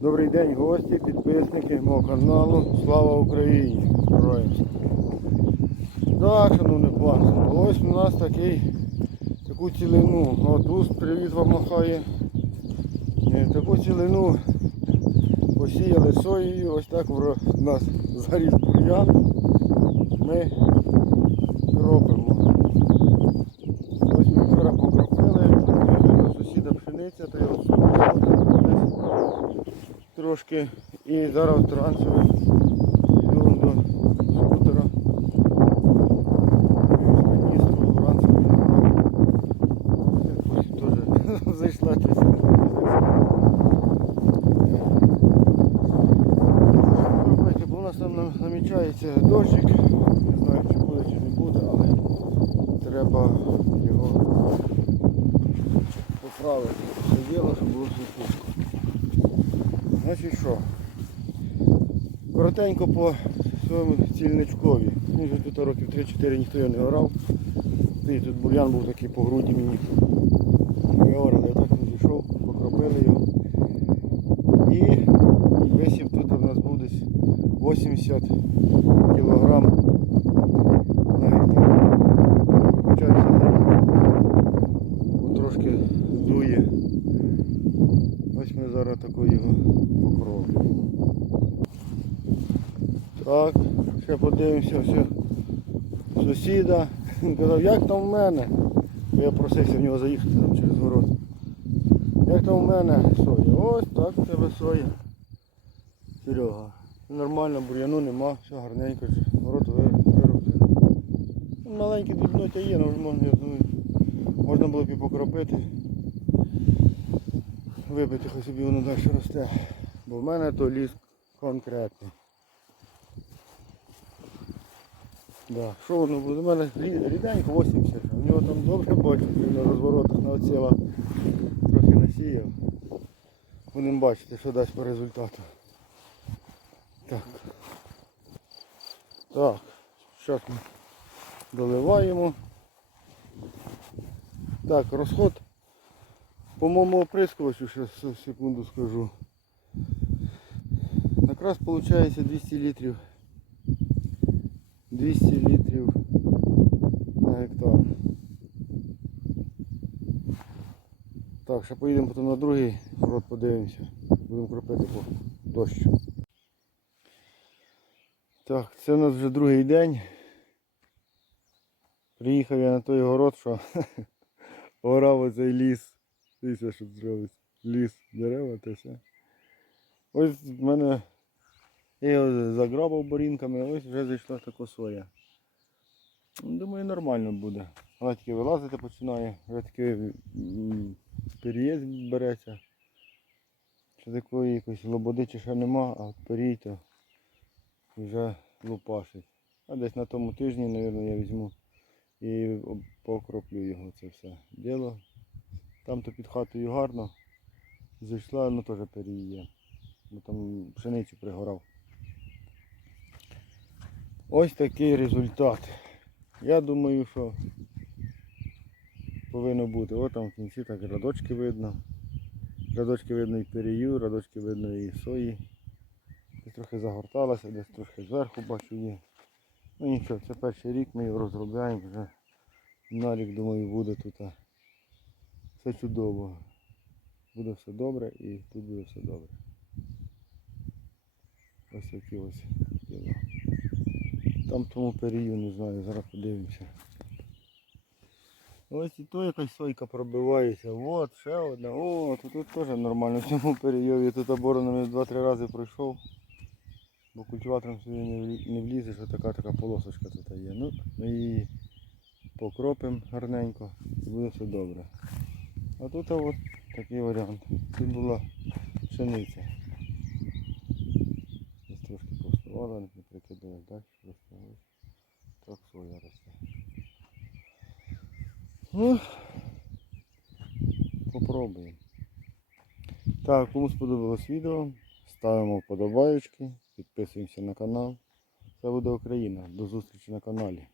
Добрий день, гості, підписники мого каналу. Слава Україні! Героям! Так, шановне панство, ось у нас такий, таку цілину. От уст привіт вам махає. Е, Таку цілину посіяли соєю, ось так у нас заріс бур'ян. Ми кропимо. Ось ми вчора покропили, у сусіда пшениця, то його десь трошки. І зараз трансфер йду до скутера. Вранці теж зайшла щось. У нас там намічається дощик. Не знаю, чи буде, чи не буде, але треба його поправити. Все діло, щоб було все чітко. Значить що? Коротенько по своєму цільничкові. Він вже тут років 3-4 ніхто його не орав. І тут бур'ян був такий по груді мені. Ми орали, я так не зійшов, покропили його. І висів тут у нас був десь 80 кілограм на гектар. Трошки дує. Ось ми зараз таку його покроплюємо. Так, ще подивимося все. Сусіда. Він казав, як там в мене? Я просився в нього заїхати там через город. Як там в мене соя? Ось так у тебе соя. Серега. Нормально, бур'яну нема, все гарненько, город вироблений. Маленьке дрібноття є, але можна, я думаю, можна було б і покропити. Вибити, хай собі воно далі росте. Бо в мене то ліс конкретний. Да. Що воно буде? У мене рі- ріденько 80. У нього там добре бачу, він на розворотах на оціла трохи насіяв. Будемо бачити, що дасть по результату. Так. Так, зараз ми доливаємо. Так, розход по моєму оприскувачу, ще секунду скажу. Якраз виходить 200 літрів. 200 літрів на гектар. Так, ще поїдемо потім на другий город подивимося. Будемо кропити по дощу. Так, це у нас вже другий день. Приїхав я на той город, що орав оцей ліс. Дивіться, що зробить. Ліс, дерева та все. Ось в мене я його заграбав борінками, ось вже зайшла така соя. Думаю, нормально буде. Вона тільки вилазити починає, вже таки м, переїзд береться. Що такої якоїсь лободи чи ще нема, а перій то вже лупашить. А десь на тому тижні, мабуть, я візьму і покроплю його це все діло. Там то під хатою гарно. Зайшла, ну теж переїє. Бо там пшеницю пригорав. Ось такий результат. Я думаю, що повинно бути. Ось там в кінці так радочки видно. Радочки видно і перію, радочки видно і сої. Десь трохи загорталася, десь трохи зверху бачу є. Ну нічого, це перший рік ми його розробляємо вже. На рік, думаю, буде тут все чудово. Буде все добре і тут буде все добре. Ось такі ось діла. Там тому перію, не знаю, зараз подивимося. Ось і то якась сойка пробивається. От, ще одна. О, то тут теж нормально в цьому перейові. Тут оборонами два-три рази пройшов. Бо культиватором сюди не влізеш, ось така така полосочка тут є. Ну, ми її покропимо гарненько і буде все добре. А тут от такий варіант. Тут була пшениця. Десь трошки повставала, не прикидала далі, просто ось так соя росте. Ну, попробуємо. Так, кому сподобалось відео, ставимо вподобайки, підписуємося на канал. Це буде Україна. До зустрічі на каналі.